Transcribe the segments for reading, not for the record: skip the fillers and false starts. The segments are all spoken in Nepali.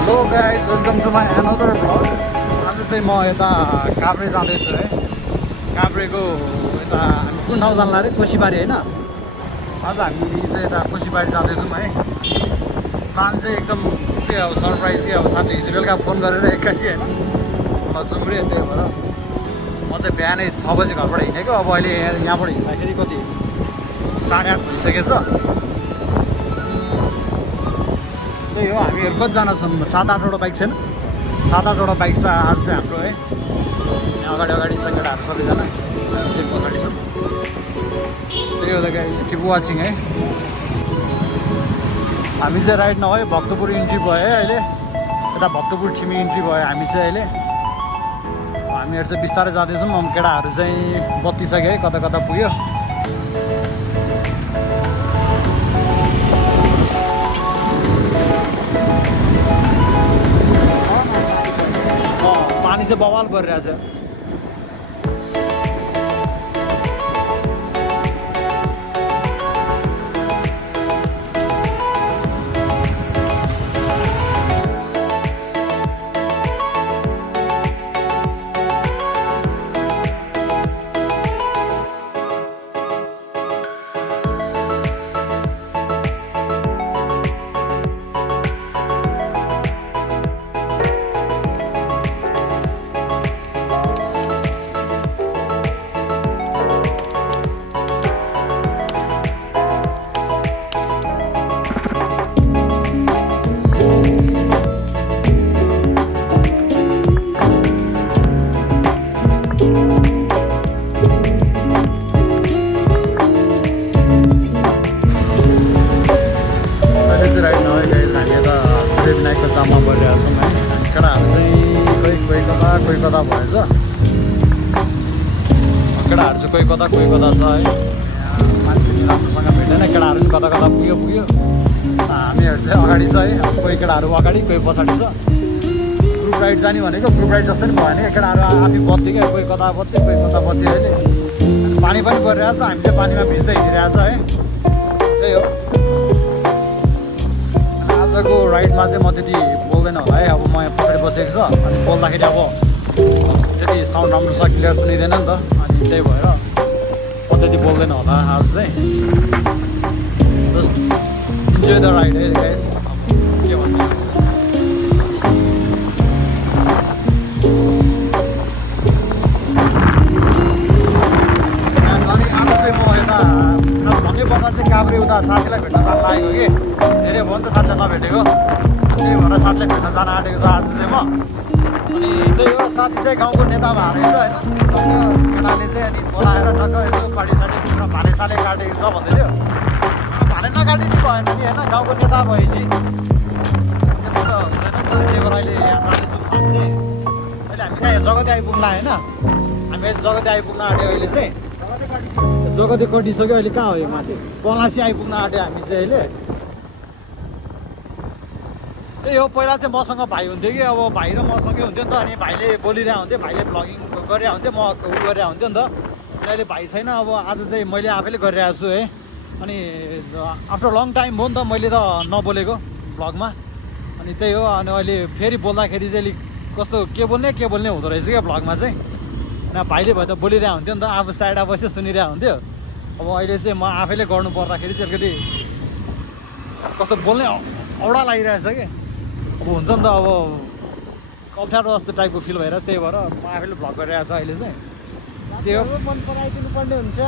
Hello guys, welcome to my another vlog. आज चाहिँ म यता काभ्रे जाँदैछु है। काभ्रेको यता हामी कुन ठाउँ जान्ला अरे? कोशीबारी होइन। आज हामी चाहिँ यता कोशीबारी जाँदैछौँ है। प्लान चाहिँ एकदम के अब सरप्राइज के अब साथी हिजो बेलुका फोन गरेर 81 होइन ल जुम्रे। त्यही भएर म चाहिँ बिहानै 6 बजी घरबाट हिँडेको। अब अहिले यहाँबाट हिँड्दाखेरि कति 8:30 भइसकेछ। त्यही हो, हामीहरू कतिजना छौँ? 7-8वटा बाइक छैन? 7-8वटा बाइक छ आज चाहिँ हाम्रो है। यहाँ अगाडि छ केटाहरू सबैजना, हामी चाहिँ पछाडि छौँ। त्यही हो त गाइस, किप वाचिङ है। हामी चाहिँ राइट नभए भक्तपुर इन्ट्री भयो है अहिले। यता भक्तपुर छिमी इन्ट्री भयो हामी चाहिँ अहिले। हामीहरू चाहिँ बिस्तारै जाँदैछौँ। केटाहरू चाहिँ बत्तिसक्यो है, कता कता पुग्यो। पानी चाहिँ बवाल परिरहेछ। जाममा परिरहेको छौँ है। केटाहरू चाहिँ कोही कता भएछ। केटाहरू चाहिँ कोही कता छ है। मान्छे नि राम्रोसँग भेटेन, केटाहरू पनि कता पुग्यो। हामीहरू चाहिँ अगाडि छ है। कोही केटाहरू अगाडि कोही पछाडि छ। ग्रुप राइड जाने भनेको ग्रुप राइड जस्तो नि भएन। केटाहरू आफै बत्यो क्या, कोही कता बत्यो कोही कता बत्यो अहिले। पानी पनि परिरहेको छ, हामी चाहिँ पानीमा भिज्दै हिँडिरहेको छ है। त्यही हो, आजको राइडमा चाहिँ म त्यति बोल्दैन होला है। अब म यहाँ पछाडि बसेको छ, अनि बोल्दाखेरि अब त्यति साउन्ड राम्रो छ, क्लियर सुनिँदैन नि त। अनि त्यही भएर म त्यति बोल्दैन होला आज चाहिँ। जस्ट इन्जोय द राइड है गाइस। अब के भन्नु, अनि आज चाहिँ म यता भन्नै पर्दा चाहिँ काभ्रे उता साथीलाई भेट्न जान लागेको कि। धेरै भयो नि त साथीलाई नभेटेको। त्यही भएर साथीलाई भेट्न जान आँटेको छ आज चाहिँ म। अनि त्यही हो, साथी चाहिँ गाउँको नेता भएको रहेछ होइन। केटाले चाहिँ अनि बोलाएर टक्क यसो पार्टीसाटी पुग्न भालेसाले काटेको छ भन्दै थियो। भाले नकाटे नि भएन नि होइन, गाउँको नेता भएपछि त्यस्तो त हुँदैन नि त। त्यही भएर अहिले यहाँ जाँदैछौँ हामी चाहिँ। अहिले हामी कहाँ जगती आइपुग्ला होइन। हामी अहिले जगती आइपुग्न आँट्यो अहिले चाहिँ। जगती कटिसक्यो, अहिले कहाँ हो यो माथि पलासी आइपुग्न आँट्यो हामी चाहिँ अहिले। त्यही हो, पहिला चाहिँ मसँग भाइ हुन्थ्यो कि। अब भाइ र मसँगै हुन्थ्यो नि त। अनि भाइले बोलिरहेको हुन्थ्यो, भाइले भ्लगिङ गरिरहेको हुन्थ्यो, म उ गरिरहेको हुन्थ्यो नि त। अहिले भाइ छैन। अब आज चाहिँ मैले आफैले गरिरहेको छु है। अनि आफ्टर लङ टाइम भयो नि त मैले त नबोलेको भ्लगमा। अनि त्यही हो, अनि अहिले फेरि बोल्दाखेरि चाहिँ अलिक कस्तो के बोल्ने हुँदो रहेछ क्या भ्लगमा चाहिँ। न भाइले भयो त बोलिरहेको हुन्थ्यो नि त, आफू साइडमा बसेर सुनिरहेको हुन्थ्यो। अब अहिले चाहिँ म आफैले गर्नु पर्दाखेरि चाहिँ अलिकति कस्तो बोल्ने औडा लागिरहेछ कि। अब हुन्छ नि त, अब अप्ठ्यारो जस्तो टाइपको फिल भएर त्यही भएर म आफैले भ्लग गरिरहेको छ अहिले चाहिँ। त्यो मन पराइदिनु पर्ने हुन्छ।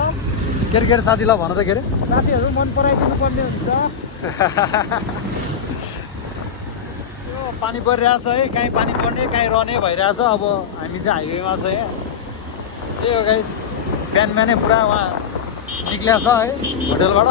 के अरे साथीलाई भन त, के अरे साथीहरू मन पराइदिनु पर्ने हुन्छ। यो पानी परिरहेछ है, काहीँ पानी पर्ने काहीँ रहने भइरहेछ। अब हामी चाहिँ हाइवेमा छ यहाँ। त्यही हो गाइस, बिहानै पुरा उहाँ निक्लिया छ है होटेलबाट।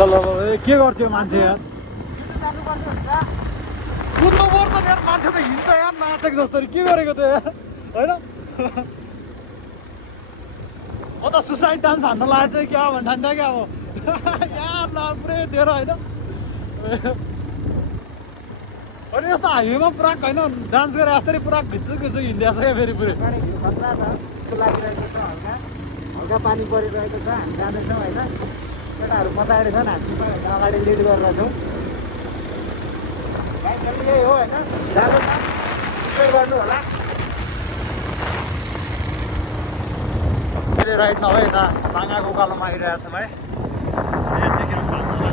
ल के गर्छ मान्छे यार? कुद्नुपर्छ नि यार, मान्छे त हिँड्छ यार नाचेको जस्तो। के गरेको त यार होइन? म त सुसाइड डान्स हान्न लागेको चाहिँ क्या भन्नु ठान्दा क्या अब यार ल पुरै दिएर होइन अनि यस्तो हाइवेमा पुरा होइन डान्स गरेर जस्तै पुरा खिच्छु हिँडिदिएको छ क्या फेरि पुरै खतरा छ जस्तो लागिरहेको छ हल्का हल्का पानी परिरहेको छ हामी जाँदैछौँ होइन केटाहरू पछाडि छन् हामी अगाडि लिड गरेर छौँ बाइकहरू यही हो होइन जाँदैछ स्पिड गर्नु होला अहिले राइड नभए यता साँगाको उकालोमा आइरहेको छौँ है देखेर पाउँछ होला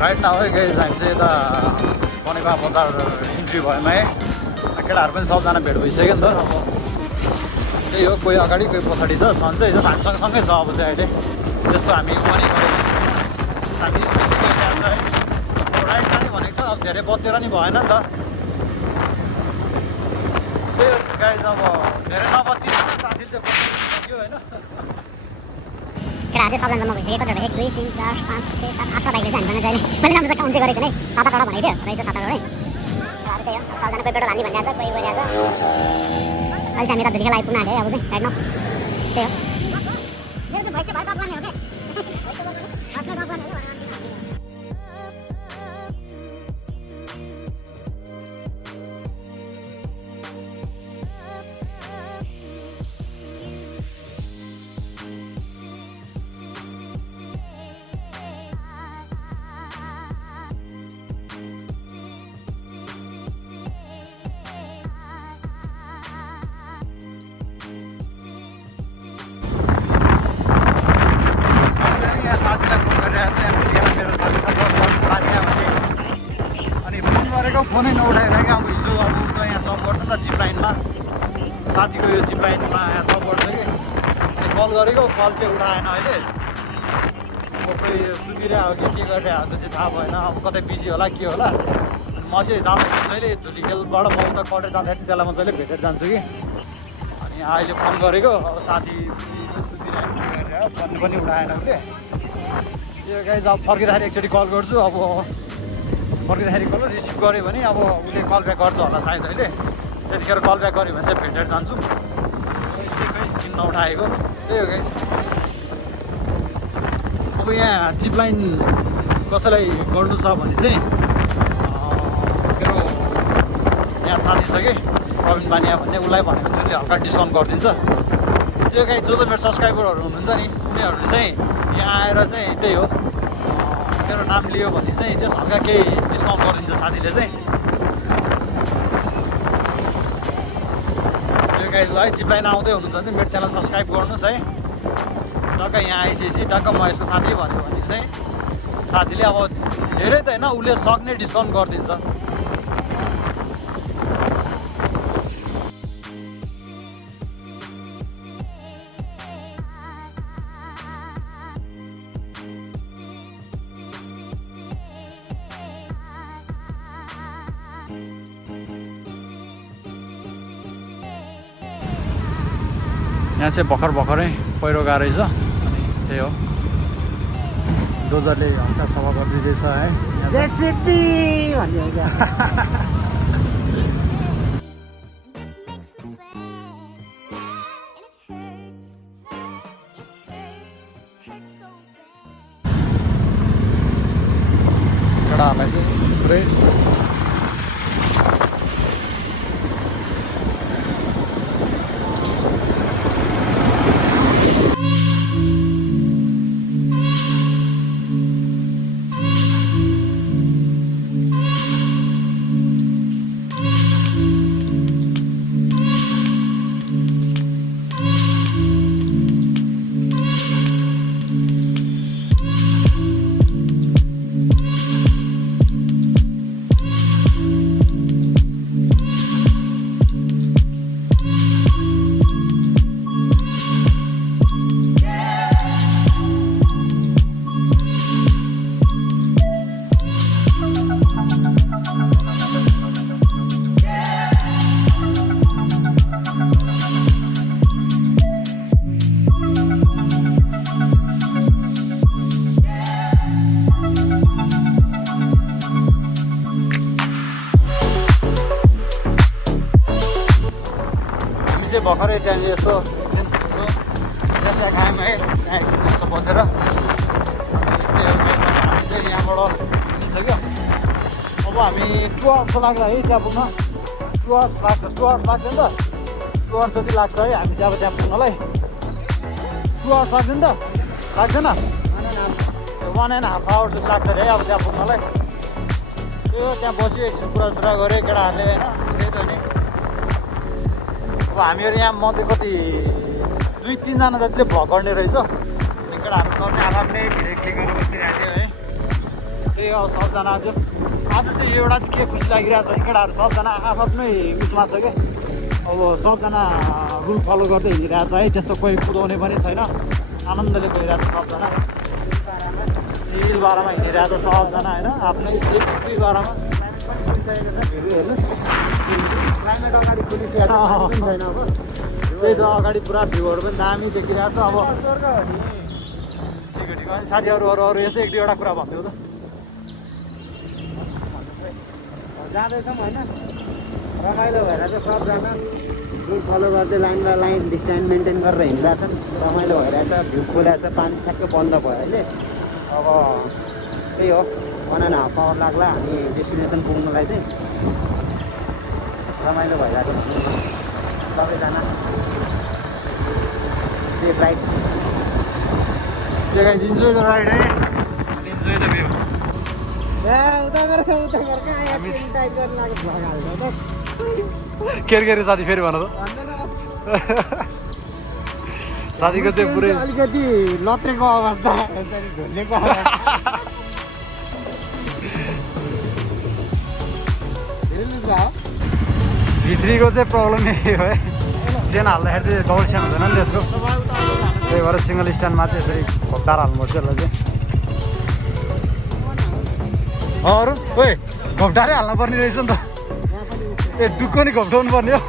राइट नभए गएछ हामी चाहिँ यता बनेपा बजार इन्ट्री भएन है केटाहरू पनि सबजना भेट भइसक्यो नि त अब त्यही हो कोही अगाडि कोही पछाडि छ सन्चै हिजो हामीसँग सँगै छ अब चाहिँ अहिले त्यस्तो हामी पनि गरेको छैन हामी स्कुल गइरहेको छ है अब राइड जाने भनेको छ अब धेरै बत्तेर नि भएन नि त त्यही हो गाइज अब धेरै नबत्तिएर साथी चाहिँ बत्तिसक्यो होइन केटाहरू चाहिँ सबजना जम्मा भइसक्यो कतिवटा 1 2 3 4 5 6 7 8 बाइक रहेछ हामीसँग चाहिँ मैले राम्रो काउन्ट चाहिँ गरेको नै 7 8 भनेको थियो रहेछ 7 8 है त्यही हो सबजना कोही पेट्रोल हाल्ने भनिरहेको छ कोही गइरहेको छ अहिले चाहिँ हामी यता धुलीखेल आइपुग्न आँट्यो अब चाहिँ राइट न त्यही हो मेरो चाहिँ भइस चाहिँ भइ गर्ने हो क्या फोनै नउठाएर क्या अब हिजो अब त यहाँ जब गर्छ नि त जिप लाइनमा साथीको यो जिप लाइनमा यहाँ जब गर्छ कि अनि कल गरेको कल चाहिँ उठाएन अहिले अब खोइ सुतिरहेको हो कि के गरिरहेको त्यो चाहिँ थाहा भएन अब कतै बिजी होला के होला अनि म चाहिँ जाँदाखेरि जहिले धुलीखेलबाट म उता कटेर जाँदाखेरि त्यसलाई म जहिले भेटेर जान्छु कि अनि अहिले फोन गरेको अब साथी सुतिरहेको के गरिरहेको फोन पनि उठाएन उसले त्यो गाइज अब फर्किँदाखेरि एकचोटि कल गर्छु अब फर्किँदाखेरि कल रिसिभ गऱ्यो भने अब उसले कल ब्याक गर्छ होला सायद अहिले त्यतिखेर कल ब्याक गऱ्यो भने चाहिँ भेटेर जान्छु खै किन नउठाएको त्यही हो गाइस अब यहाँ जिप लाइन कसैलाई गर्नु छ भने चाहिँ मेरो यहाँ साथी छ कि प्रवीण बानिया भन्ने उसलाई भनेको चाहिँ उसले हल्का डिस्काउन्ट गरिदिन्छ त्यो गाइस जो मेरो सब्सक्राइबरहरू हुनुहुन्छ नि उनीहरूले चाहिँ यहाँ आएर चाहिँ त्यही हो मेरो नाम लियो भने चाहिँ जस हल्का केही डिस्काउन्ट गरिदिन्छ साथीले चाहिँ त्यो गाइज ल है जिप लाइन आउँदै हुनुहुन्छ भने मेरो च्यानल सब्सक्राइब गर्नुहोस् है टक्क यहाँ आइसकेपछि टक्क म यसको साथी भन्यो भने चाहिँ साथीले अब धेरै त होइन उसले सक्ने डिस्काउन्ट गरिदिन्छ यहाँ चाहिँ भर्खरै पहिरो गएको रहेछ अनि त्यही हो डोजरले हल्का सफा गरिदिँदैछ है जेसिपी भन्ने हो क्या केटाहरूलाई चाहिँ पुरै चाहिँ भर्खरै त्यहाँनिर यसो एकछिन यसो चिया खायौँ है त्यहाँ एकछिन यसो बसेर त्यही हो हामी चाहिँ यहाँबाट हिँड्छ क्या अब हामी 2 आवर्स लाग्ला है त्यहाँ पुग्न 2 आवर्स लाग्छ 2 आवर्स लाग्दैन त 2 आवर्स जति लाग्छ है हामी चाहिँ अब त्यहाँ पुग्नलाई 2 आवर्स लाग्दैन त लाग्दैन 1.5 आवर जति लाग्छ अरे है अब त्यहाँ पुग्नलाई त्यही हो त्यहाँ बस्यो एकछिन कुरासुरा गऱ्यो केटाहरूले होइन त्यही त नि अब हामीहरू यहाँ मध्ये कति 2-3 जना जतिले भ्लग गर्ने रहेछ केटाहरू गर्ने आफ्नै भिडियो क्लिक गरेर बसिरहेको थियो है त्यही हो सबजना जस आज चाहिँ एउटा चाहिँ के खुसी लागिरहेको छ नि केटाहरू सबजना आफ्नै उयसमा छ क्या अब सबजना रुल फलो गर्दै हिँडिरहेको छ है त्यस्तो कोही कुदाउने पनि छैन आनन्दले गइरहेको छ सबजना चिल बारामा हिँडिरहेको छ सबजना होइन आफ्नै सेफ्टी बारामा हेर्नुहोस् क्लाइमेट अगाडि पुलिसहरू छैन अब त्यही त अगाडि पुरा भ्यूहरू पनि दामी देखिरहेको छ अब सिक्युरिटीको अनि साथीहरू अरू यसो 1-2वटा कुरा भनिदेऊ त जाँदैछौँ होइन रमाइलो भएर चाहिँ सबजना रुल फलो गर्दै line by line distance maintain गरेर हिँडिरहेछन् रमाइलो भइरहेछ भ्यू खोलिरहेछ पानी ठ्याक्कै बन्द भयो अहिले अब त्यही हो 1.5 आवर लाग्ला हामी डेस्टिनेसन पुग्नुलाई चाहिँ रमाइलो भइरहेको सबैजना safe ride enjoy the ride है इन्जोय द भ्यू उता टाइप गर्न लाग्यो भ्लग हाल्छ के अरे साथी फेरि भन त साथीको चाहिँ पुरै अलिकति लत्रेको अवस्था यसरी झुलेको भित्रीको चाहिँ प्रब्लम यही हो है चेन हाल्दाखेरि चाहिँ डबल चेन हुँदैन नि त्यसको त्यही भएर सिङ्गल स्ट्यान्डमा चाहिँ यसरी घोप्टाएर हाल्नुपर्छ यसलाई चाहिँ अरू ओए घोप्टारै हाल्नु पर्ने रहेछ नि त ए दुःखको नि घोप्टाउनु पर्ने हो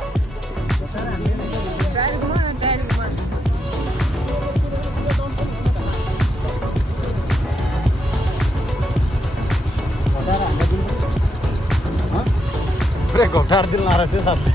पुरै घोप्टाएर दिनु नआएर थियो साथी